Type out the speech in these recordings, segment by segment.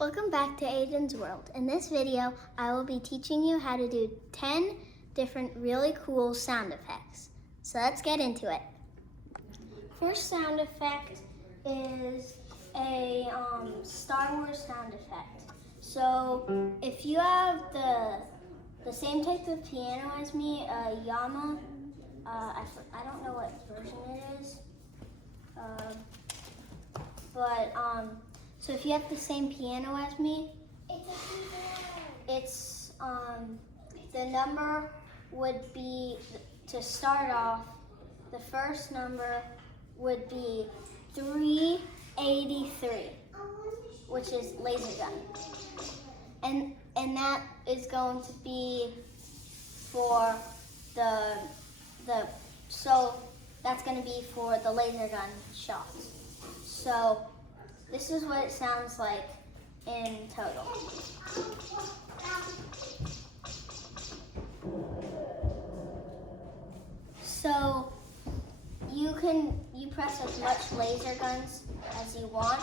Welcome back to Ayden's World. In this video, I will be teaching you how to do 10 different really cool sound effects. So let's get into it. First sound effect is a Star Wars sound effect. So if you have the same type of piano as me, Yama, I don't know what version it is, so if you have the same piano as me, it's the number would be, to start off, the first number would be 383, which is laser gun. And that is going to be for so that's going to be for the laser gun shots. So this is what it sounds like in total. So you press as much laser guns as you want,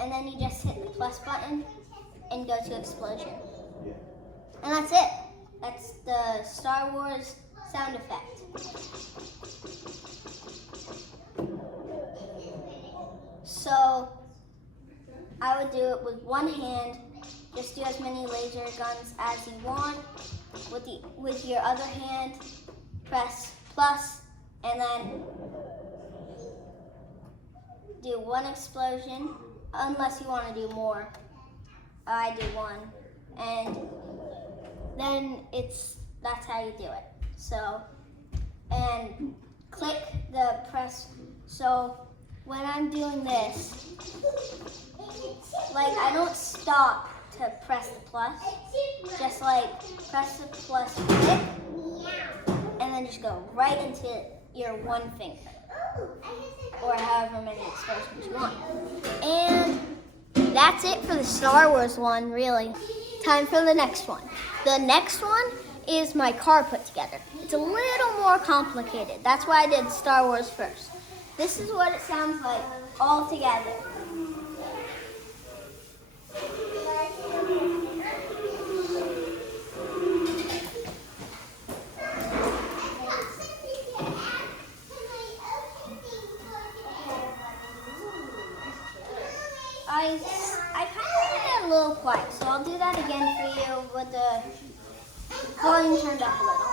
and then you just hit the plus button and go to explosion. And that's it. That's the Star Wars sound effect. So I would do it with one hand. Just do as many laser guns as you want. With your other hand, press plus, and then do one explosion, unless you want to do more. I do one, and then that's how you do it. So, and click the press. So when I'm doing this, like, I don't stop to press the plus, just like press the plus click, and then just go right into your one finger, or however many explosions you want. And that's it for the Star Wars one, really. Time for the next one. The next one is my car put together. It's a little more complicated. That's why I did Star Wars first. This is what it sounds like all together. I kind of made it a little quiet, so I'll do that again for you with the volume turned up a little.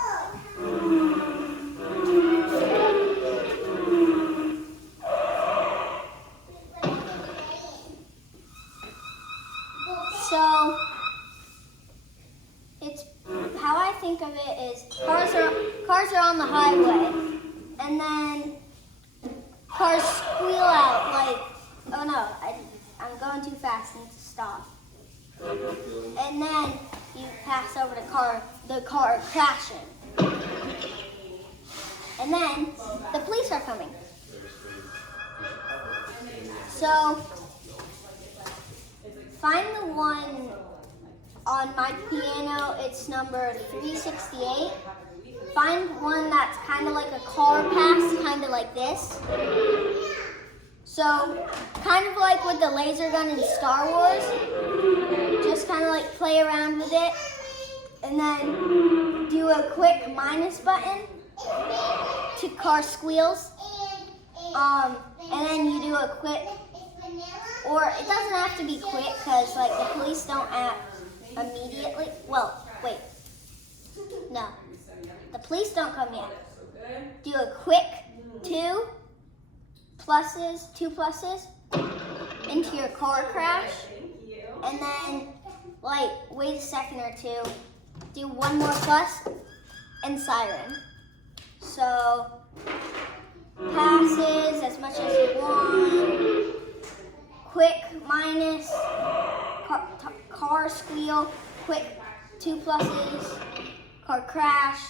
So, it's how I think of it is cars are on the highway, and then cars squeal out like, oh no, I'm going too fast, I need to stop. And then you pass over the car crashing. And then the police are coming. So find the one on my piano, it's number 368. Find one that's kind of like a car pass, kind of like this. So, kind of like with the laser gun in Star Wars, just kind of like play around with it, and then do a quick minus button to car squeals, and then you do a quick, or it doesn't have to be quick, because like the police don't act immediately. Well, wait, no, the police don't come yet. Do a quick two pluses into your car crash, and then like wait a second or two, do one more plus and siren. So passes as much as you want, quick minus, car squeal, quick two pluses, car crash,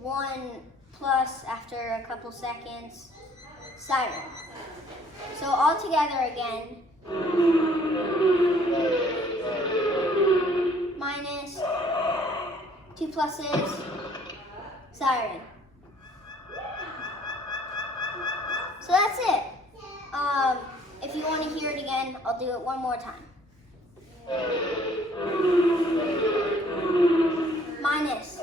one plus after a couple seconds, siren. So all together again. Minus, two pluses, siren. So that's it. If you want to hear it again, I'll do it one more time. Minus.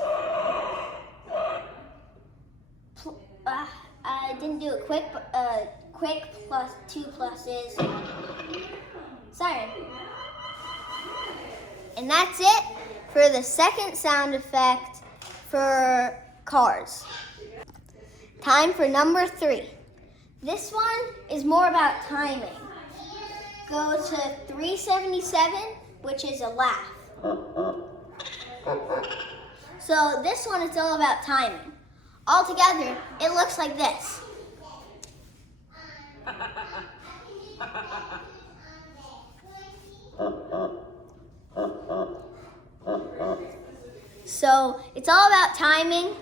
I didn't do it quick, but quick plus 2 plus is siren. And that's it for the second sound effect for cars. Time for number 3. This one is more about timing. Go to 377, which is a laugh. So this one is all about timing. All together, it looks like this. So it's all about timing,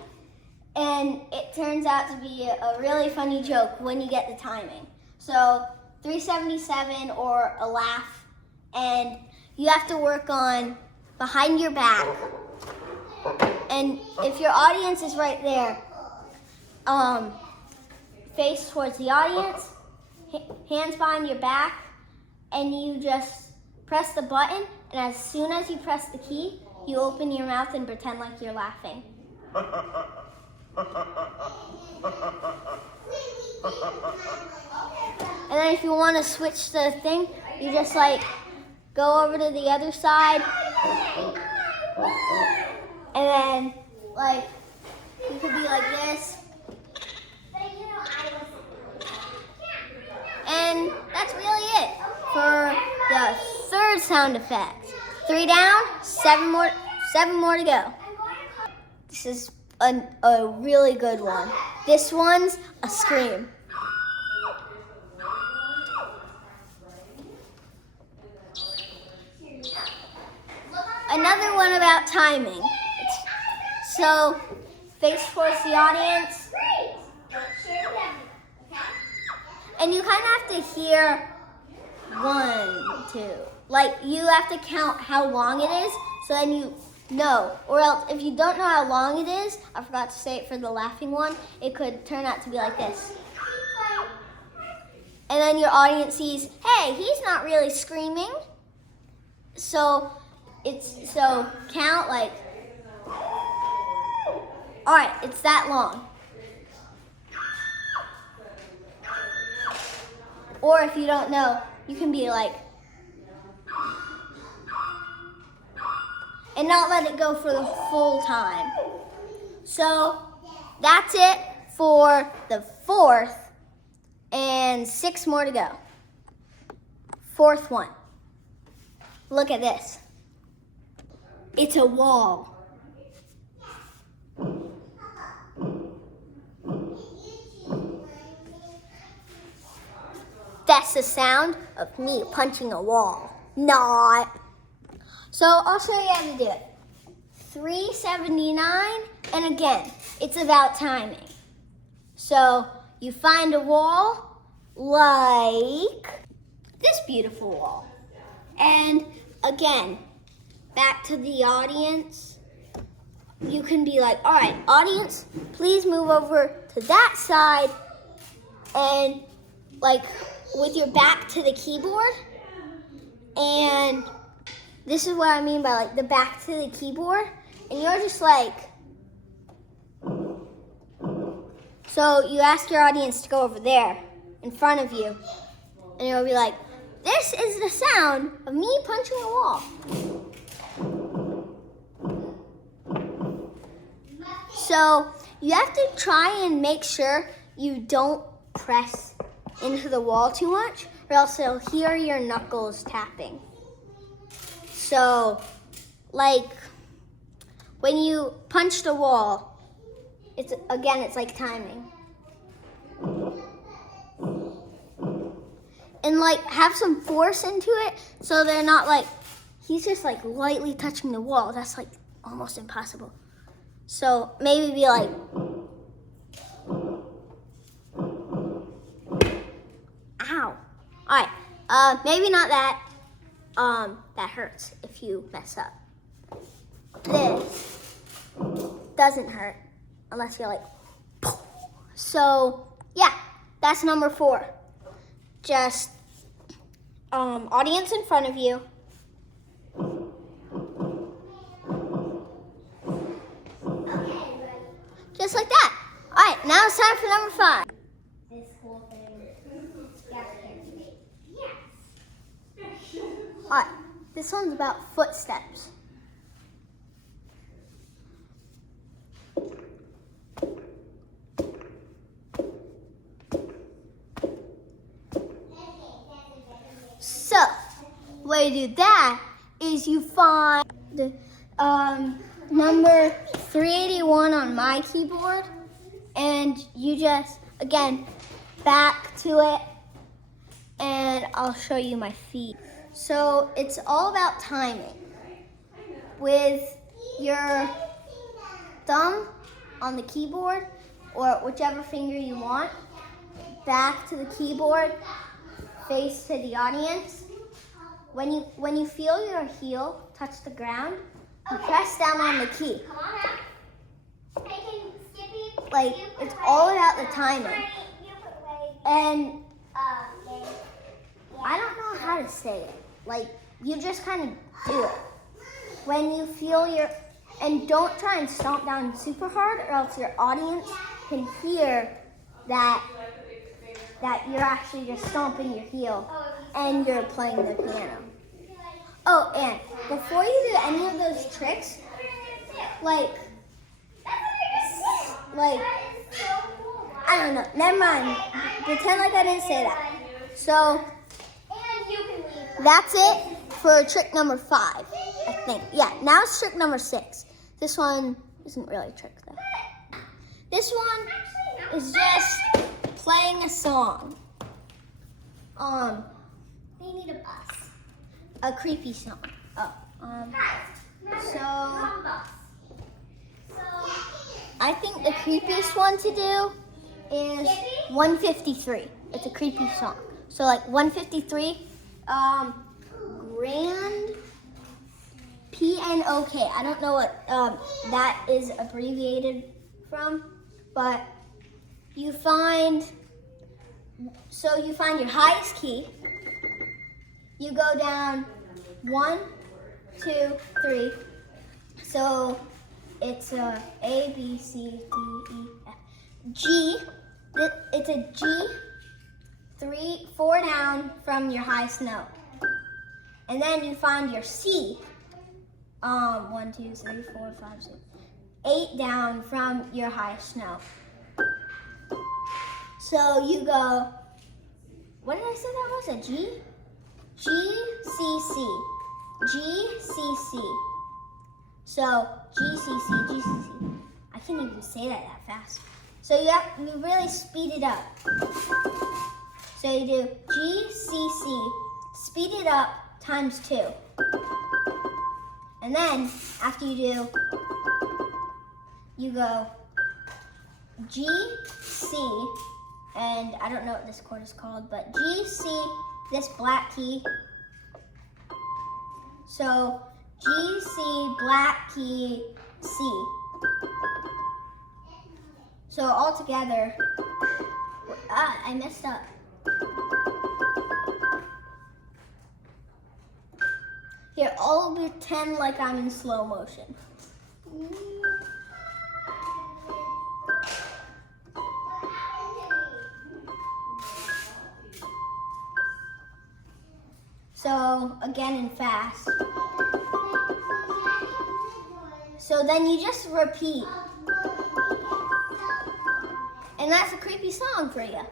and it turns out to be a really funny joke when you get the timing. So 377 or a laugh, and you have to work on behind your back. And if your audience is right there, face towards the audience, hands behind your back, and you just press the button, and as soon as you press the key, you open your mouth and pretend like you're laughing. And then if you want to switch the thing, you just like go over to the other side, and then like you could be like this. And that's really it for the third sound effect. 3 down, 7 more to go. This is a really good one. This one's a scream. Another one about timing. So, face towards the audience. And you kind of have to hear 1, 2. Like, you have to count how long it is, so then you know. Or else, if you don't know how long it is, I forgot to say it for the laughing one, it could turn out to be like this. And then your audience sees, hey, he's not really screaming. So count like, all right, it's that long. Or if you don't know, you can be like, and not let it go for the full time. So that's it for the fourth, and 6 more to go. Fourth one. Look at this. It's a wall. That's the sound of me punching a wall. Not. So I'll show you how to do it. 379, and again, it's about timing. So you find a wall like this beautiful wall. And again, back to the audience. You can be like, all right, audience, please move over to that side, and like with your back to the keyboard. And this is what I mean by like the back to the keyboard. And you're just like, so you ask your audience to go over there in front of you. And you'll be like, this is the sound of me punching a wall. So you have to try and make sure you don't press into the wall too much, or else they'll hear your knuckles tapping. So, like, when you punch the wall, it's like timing. And like, have some force into it, so they're not like, he's just like lightly touching the wall. That's like almost impossible. So maybe be like, ow. All right, maybe not that. That hurts if you mess up. This doesn't hurt unless you're like, poof. So yeah, that's number 4. Just audience in front of you, Just like that. All right, now it's time for number 5. This whole thing. Yes. All right, this one's about footsteps. So, the way you do that is you find the number 381 on my keyboard, and you just, again, back to it, and I'll show you my feet. So it's all about timing. With your thumb on the keyboard, or whichever finger you want, back to the keyboard, face to the audience. When you feel your heel touch the ground, you press down on the key. Like, it's all about the timing. And I don't know how to say it. Like, you just kind of do it. When you feel and don't try and stomp down super hard, or else your audience can hear that you're actually just stomping your heel and you're playing the piano. Oh, and before you do any of those tricks, like I don't know, never mind. Pretend like I didn't say that. So that's it for trick number 5, I think. Yeah, now it's trick number 6. This one isn't really a trick though. This one is just playing a song. They need a bus. A creepy song. So I think the creepiest one to do is 153. It's a creepy song. So like 153, Grand PNOK. I don't know what that is abbreviated from, but you find your highest key. You go down 1, 2, 3. So it's a B, C, D, E, F, G. It's a G. 3, 4 down from your highest note, and then you find your C. 1, 2, 3, 4, 5, 6, 8 down from your highest note. So you go. What did I say that was? A G? G, C, C. G, C, C. So G, C, C, G, C, C. I can't even say that fast. So you really speed it up. So you do G, C, C, speed it up times 2. And then after you go G, C, and I don't know what this chord is called, but G, C, this black key. So G, C, black key, C. So all together, I messed up. Here, I'll pretend like I'm in slow motion. So again in fast. So then you just repeat. And that's a creepy song for you.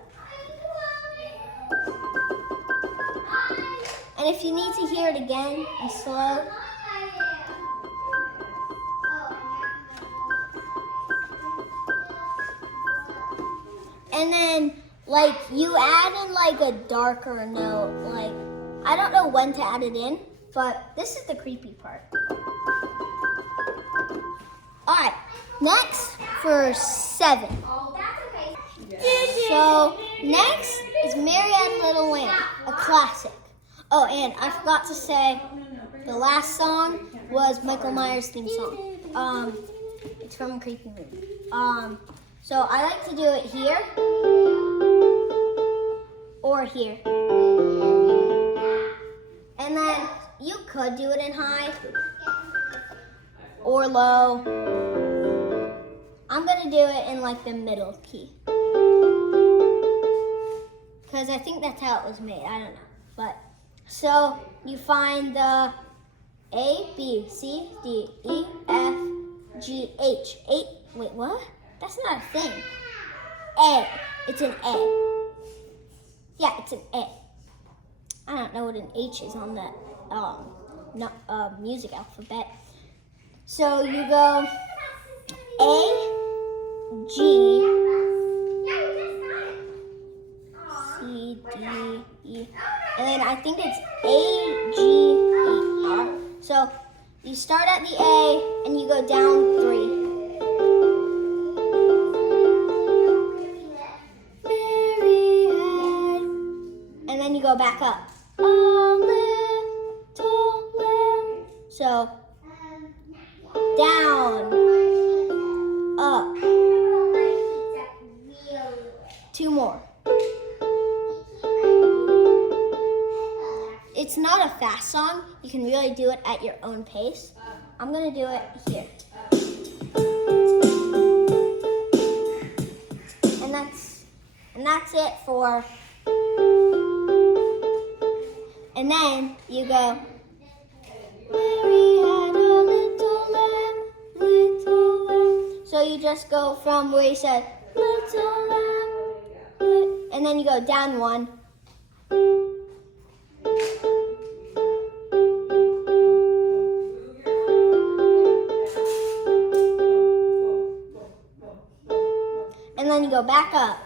And if you need to hear it again and slow, and then like you add in like a darker note, like I don't know when to add it in, but this is the creepy part. All right, next for 7. So next is Mary Had a Little Lamb, a classic. Oh, and I forgot to say, the last song was Michael Myers' theme song. It's from a creepy movie. So I like to do it here or here. And then you could do it in high or low. I'm gonna do it in like the middle key. Because I think that's how it was made, I don't know. But, so you find the A, B, C, D, E, F, G, H. Wait, what? That's not a thing. A, it's an A. Yeah, it's an A. I don't know what an H is on the music alphabet. So you go A, G, C, D, E, and then I think it's A, G, E, R. So you start at the A and you go down 3. And then you go back up. A little lamb. So down, up. 2 more. It's not a fast song. You can really do it at your own pace. I'm gonna do it here. And that's it for, and then you go, Mary had a little lamb, little lamb. So you just go from where you said, little lamb, and then you go down 1. And then you go back up.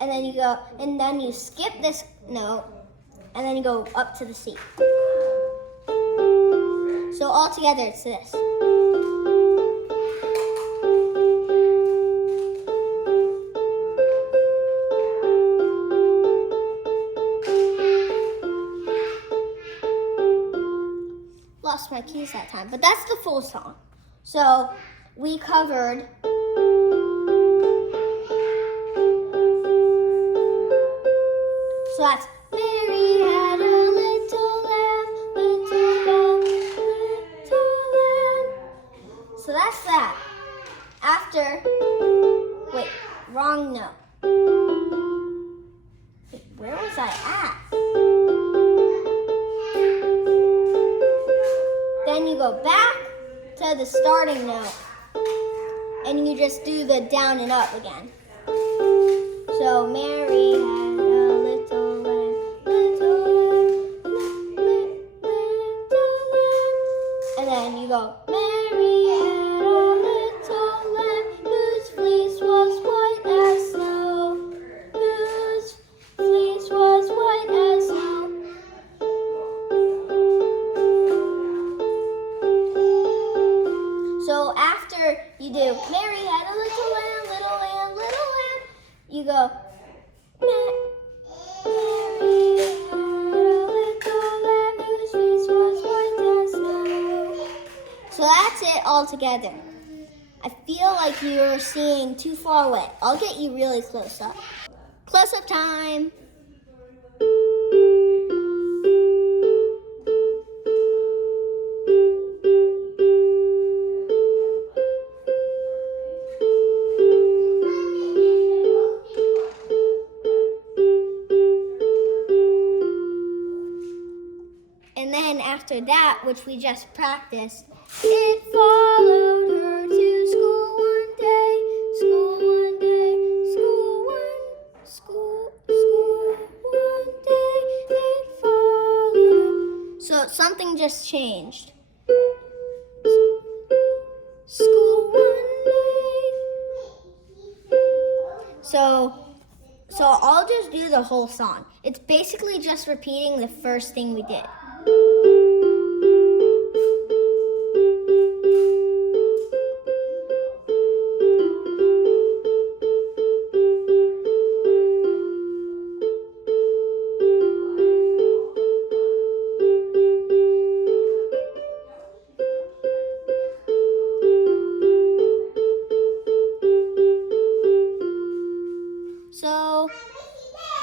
And then you go, and then you skip this note, and then you go up to the C. So all together it's this. Lost my keys that time, but that's the full song. So we covered so that's Mary had a little lamb, little lamb, little lamb. So that's that. After, wait, wrong note. Wait, where was I at? Then you go back to the starting note and you just do the down and up again. So Mary had a little lamb, little lamb, little lamb. And then you go, Mary had a little lamb whose fleece was white as snow, whose fleece was white as snow. So after you do, Mary had a little lamb, little lamb, little lamb, you go, Mary had a little lamb whose fleece was white as snow. So that's it all together. I feel like you're seeing too far away. I'll get you really close up. Close up time. And then after that, which we just practiced, it followed her to school one day, school one day, school one day, it followed her. So something just changed. School one day. So I'll just do the whole song. It's basically just repeating the first thing we did.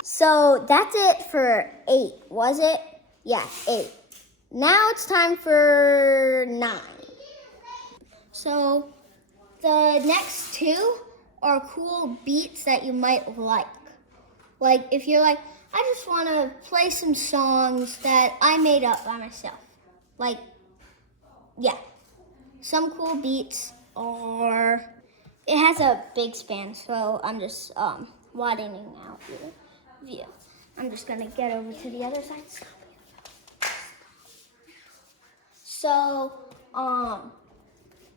So that's it for 8, was it? Yeah, 8. Now it's time for 9. So the next two are cool beats that you might like. Like if you're like, I just want to play some songs that I made up by myself. Like, yeah, some cool beats, or it has a big span, so I'm just widening out your view. I'm just gonna get over to the other side. So,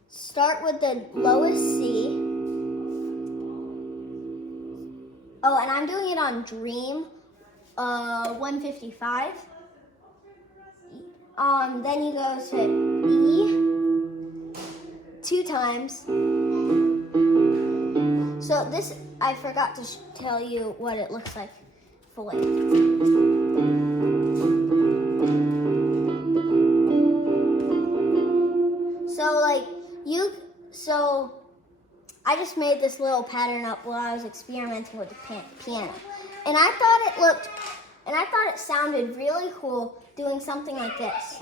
start with the lowest C. Oh, and I'm doing it on Dream 155. Then you go to E 2 times. So this, I forgot to tell you what it looks like fully. So I just made this little pattern up while I was experimenting with the piano. And I thought it sounded really cool doing something like this.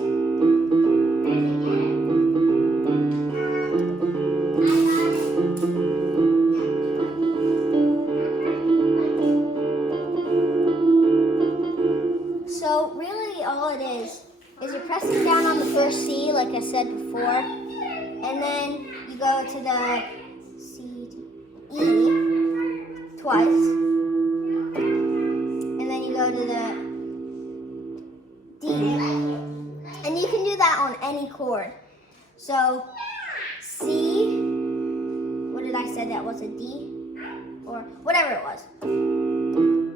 So really all it is you're pressing down on the first C, like I said before, and then you go to the C, E twice, and then you go to the D, and you can do that on any chord. So C, what did I say that was, a D? Or whatever it was. And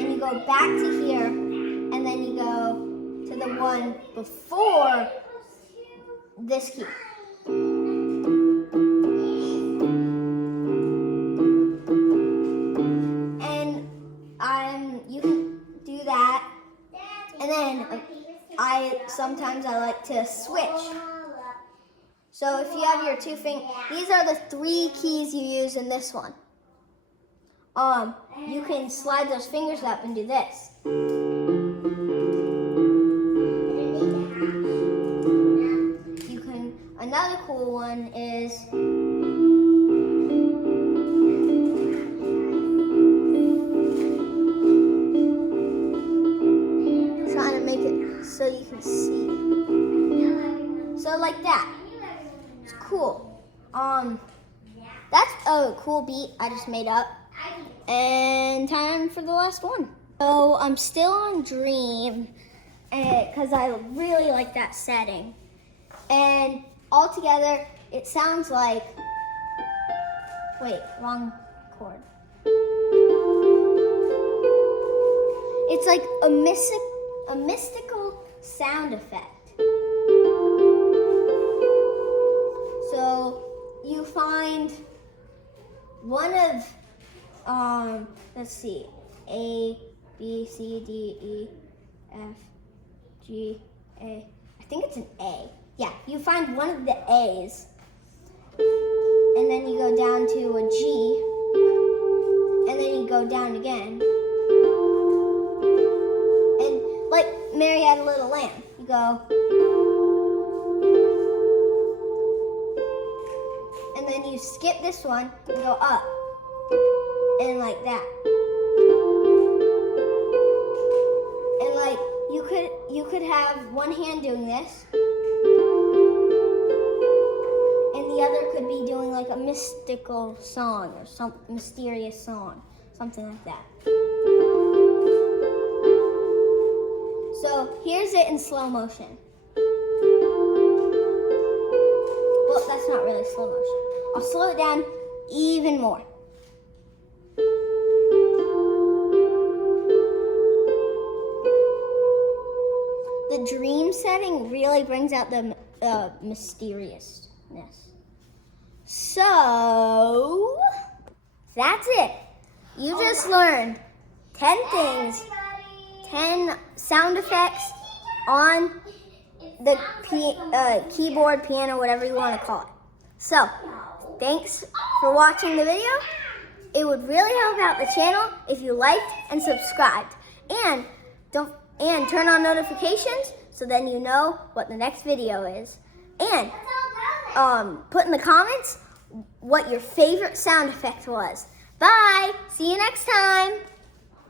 you go back to here, and then you go to the one before this key. And you can do that. And then sometimes I like to switch. So if you have your 2 fingers, these are the 3 keys you use in this one. You can slide those fingers up and do this. Another cool one is trying to make it so you can see. So like that. It's cool. That's a cool beat I just made up. And time for the last one. So I'm still on Dream because I really like that setting. And altogether, it sounds like, wait, wrong chord. It's like a mystical sound effect. So you find one of, let's see, A, B, C, D, E, F, G, A. I think it's an A. Yeah, you find one of the A's, and then you go down to a G, and then you go down again. And like Mary Had a Little Lamb, you go, and then you skip this one and go up, and like that. And like you could have one hand doing this, and the other could be doing like a mystical song or some mysterious song, something like that. So here's it in slow motion. Well, that's not really slow motion. I'll slow it down even more. The Dream setting really brings out the mysteriousness. So, that's it. You just learned 10 things, 10 sound effects on the keyboard, piano, whatever you want to call it. So, thanks for watching the video. It would really help out the channel if you liked and subscribed. And turn on notifications so then you know what the next video is. And put in the comments what your favorite sound effect was. Bye. See you next time.